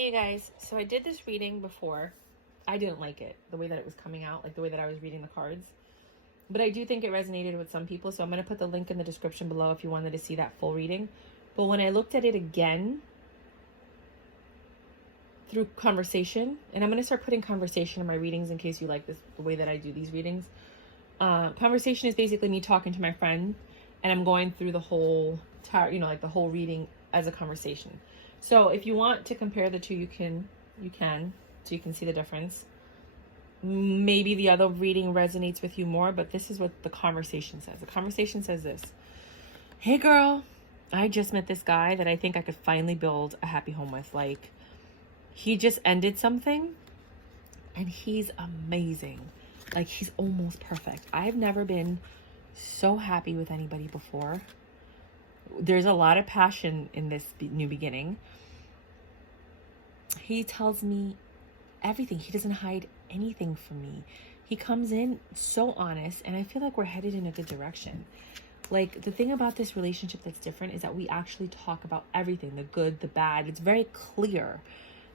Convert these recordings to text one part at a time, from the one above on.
Hey you guys, so I did this reading before. I didn't like it, the way that it was coming out, like the way that I was reading the cards. But I do think it resonated with some people, so I'm going to put the link in the description below if you wanted to see that full reading. But when I looked at it again through conversation, and I'm going to start putting conversation in my readings in case you like this, the way that I do these readings. Conversation is basically me talking to my friend, and I'm going through the whole, like the whole reading as a conversation. So if you want to compare the two, you can, so you can see the difference. Maybe the other reading resonates with you more, but this is what the conversation says. The conversation says this: hey girl, I just met this guy that I think I could finally build a happy home with. Like, he just ended something and he's amazing. Like, he's almost perfect. I've never been so happy with anybody before. There's a lot of passion in this new beginning. He tells me everything. He doesn't hide anything from me. He comes in so honest, and I feel like we're headed in a good direction. Like, the thing about this relationship that's different is that we actually talk about everything, the good, the bad. It's very clear.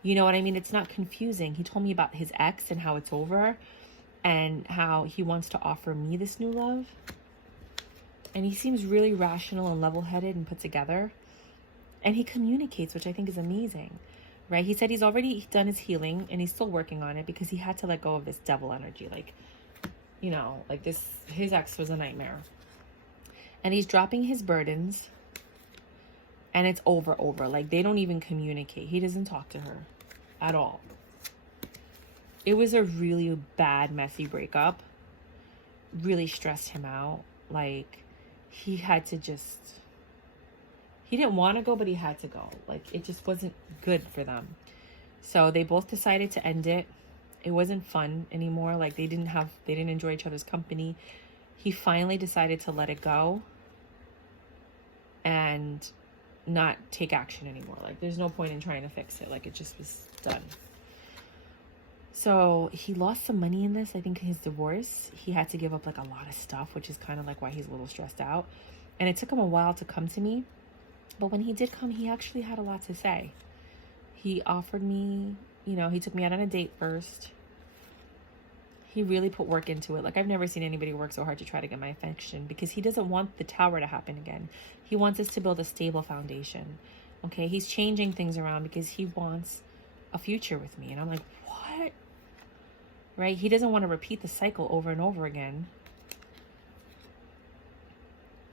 You know what I mean? It's not confusing. He told me about his ex and how it's over and how he wants to offer me this new love. And he seems really rational and level-headed and put together. And he communicates, which I think is amazing, right? He said he's already done his healing and he's still working on it because he had to let go of this devil energy. Like, you know, like this, his ex was a nightmare. And he's dropping his burdens, and it's over. Like, they don't even communicate. He doesn't talk to her at all. It was a really bad, messy breakup. Really stressed him out. Like, he had to just, he didn't want to go, but he had to go. Like, it just wasn't good for them. So they both decided to end it. It wasn't fun anymore. Like, they didn't enjoy each other's company. He finally decided to let it go and not take action anymore. Like, there's no point in trying to fix it. Like, it just was done. So he lost some money in this. I think his divorce, he had to give up like a lot of stuff, which is kind of like why he's a little stressed out. And it took him a while to come to me. But when he did come, he actually had a lot to say. He offered me, you know, he took me out on a date first. He really put work into it. Like, I've never seen anybody work so hard to try to get my affection, because he doesn't want the tower to happen again. He wants us to build a stable foundation. Okay, he's changing things around because he wants a future with me. And I'm like, what? Right? He doesn't want to repeat the cycle over and over again.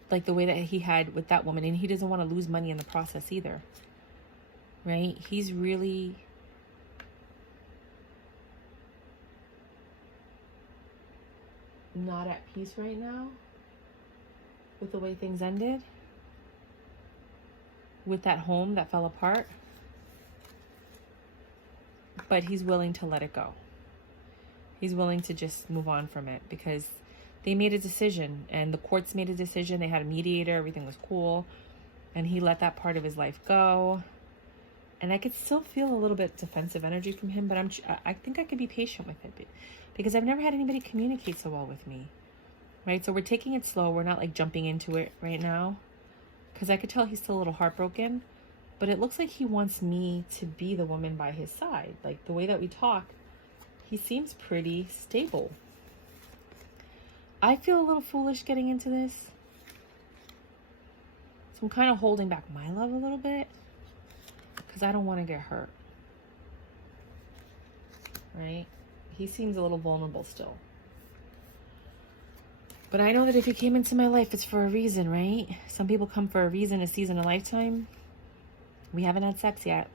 Like the way that he had with that woman. And he doesn't want to lose money in the process either. Right? He's really not at peace right now with the way things ended. With that home that fell apart. But he's willing to let it go. He's willing to just move on from it because they made a decision, and the courts made a decision. They had a mediator. Everything was cool. And he let that part of his life go. And I could still feel a little bit defensive energy from him, but I think I could be patient with it because I've never had anybody communicate so well with me. Right? So we're taking it slow. We're not like jumping into it right now because I could tell he's still a little heartbroken. But it looks like he wants me to be the woman by his side. Like, the way that we talk, he seems pretty stable. I feel a little foolish getting into this. So I'm kind of holding back my love a little bit because I don't want to get hurt. Right? He seems a little vulnerable still. But I know that if he came into my life, it's for a reason, right? Some people come for a reason, a season, a lifetime. We haven't had sex yet.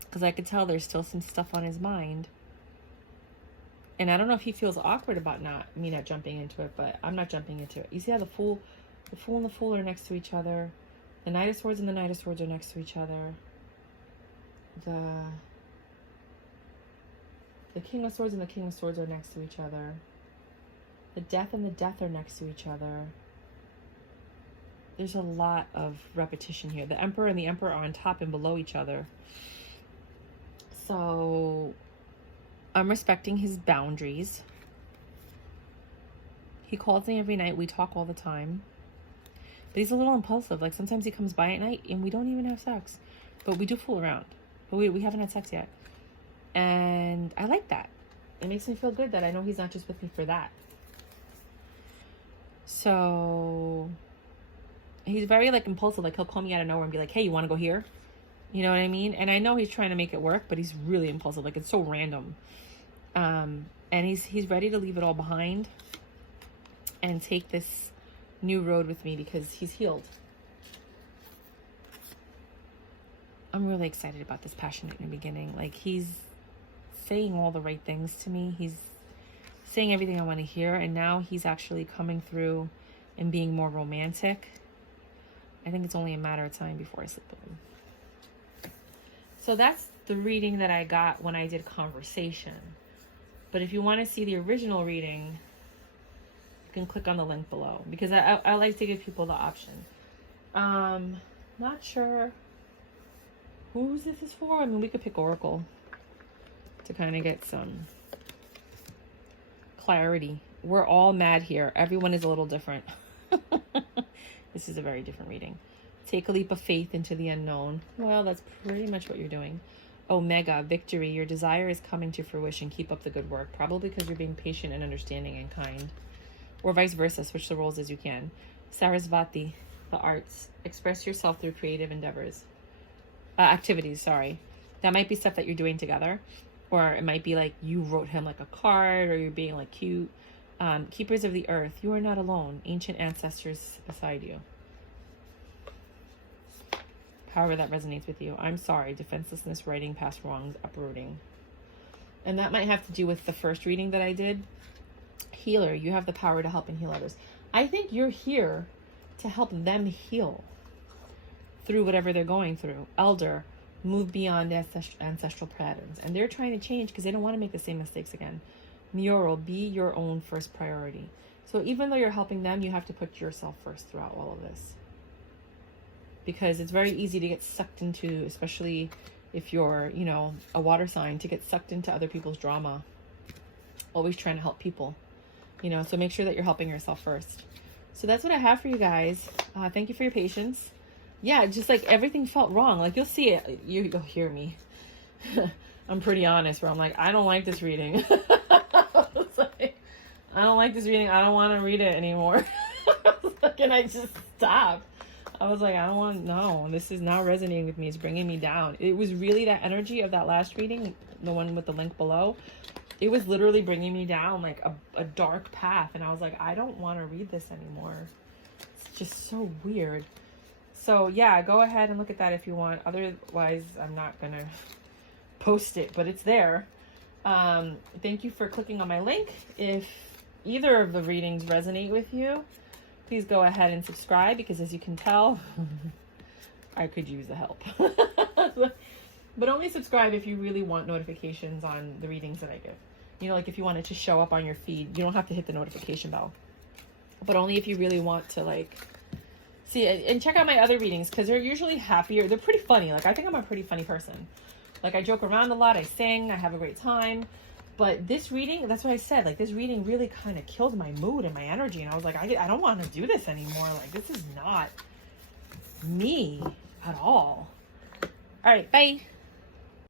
Because I could tell there's still some stuff on his mind. And I don't know if he feels awkward about me not jumping into it, but I'm not jumping into it. You see how the Fool and the Fool are next to each other. The Knight of Swords and the Knight of Swords are next to each other. The King of Swords and the King of Swords are next to each other. The Death and the Death are next to each other. There's a lot of repetition here. The Emperor and the Emperor are on top and below each other. So I'm respecting his boundaries. He calls me every night. We talk all the time. But he's a little impulsive. Like, sometimes he comes by at night and we don't even have sex. But we do fool around. But we haven't had sex yet. And I like that. It makes me feel good that I know he's not just with me for that. So he's very, like, impulsive. Like, he'll call me out of nowhere and be like, hey, you want to go here? You know what I mean? And I know he's trying to make it work, but he's really impulsive. Like, it's so random. And he's ready to leave it all behind and take this new road with me because he's healed. I'm really excited about this passionate new beginning. Like, he's saying all the right things to me. He's saying everything I want to hear. And now he's actually coming through and being more romantic. I think it's only a matter of time before I sleep with him. So that's the reading that I got when I did conversation. But if you want to see the original reading, you can click on the link below. Because I like to give people the option. Not sure who this is for. I mean, we could pick Oracle to kind of get some clarity. We're all mad here. Everyone is a little different. This is a very different reading. Take a leap of faith into the unknown. Well, that's pretty much what you're doing. Omega, victory. Your desire is coming to fruition. Keep up the good work. Probably because you're being patient and understanding and kind. Or vice versa. Switch the roles as you can. Sarasvati, the arts. Express yourself through creative endeavors. Activities, sorry. That might be stuff that you're doing together. Or it might be like you wrote him like a card, or you're being like cute. Keepers of the earth, you are not alone. Ancient ancestors beside you. However that resonates with you. I'm sorry. Defenselessness, righting past wrongs, uprooting. And that might have to do with the first reading that I did. Healer, you have the power to help and heal others. I think you're here to help them heal through whatever they're going through. Elder, move beyond ancestral patterns. And they're trying to change because they don't want to make the same mistakes again. Mural, be your own first priority. So even though you're helping them, you have to put yourself first throughout all of this. Because it's very easy to get sucked into, especially if you're, you know, a water sign, to get sucked into other people's drama. Always trying to help people, you know, so make sure that you're helping yourself first. So that's what I have for you guys. Thank you for your patience. Yeah, just like everything felt wrong. Like, you'll see it. You'll hear me. I'm pretty honest, where I'm like, I don't like this reading. I don't like this reading. I don't want to read it anymore. And I just stopped. I was like, I don't want, no, this is not resonating with me. It's bringing me down. It was really that energy of that last reading, the one with the link below. It was literally bringing me down like a dark path. And I was like, I don't want to read this anymore. It's just so weird. So yeah, go ahead and look at that if you want. Otherwise, I'm not going to post it, but it's there. Thank you for clicking on my link. If either of the readings resonate with you, please go ahead and subscribe, because as you can tell, I could use the help. But only subscribe if you really want notifications on the readings that I give. You know, like if you want it to show up on your feed, you don't have to hit the notification bell. But only if you really want to, like, see, and check out my other readings, because they're usually happier. They're pretty funny. Like, I think I'm a pretty funny person. Like, I joke around a lot. I sing. I have a great time. But this reading, that's what I said. Like, this reading really kind of killed my mood and my energy. And I was like, I don't want to do this anymore. Like, this is not me at all. All right, bye.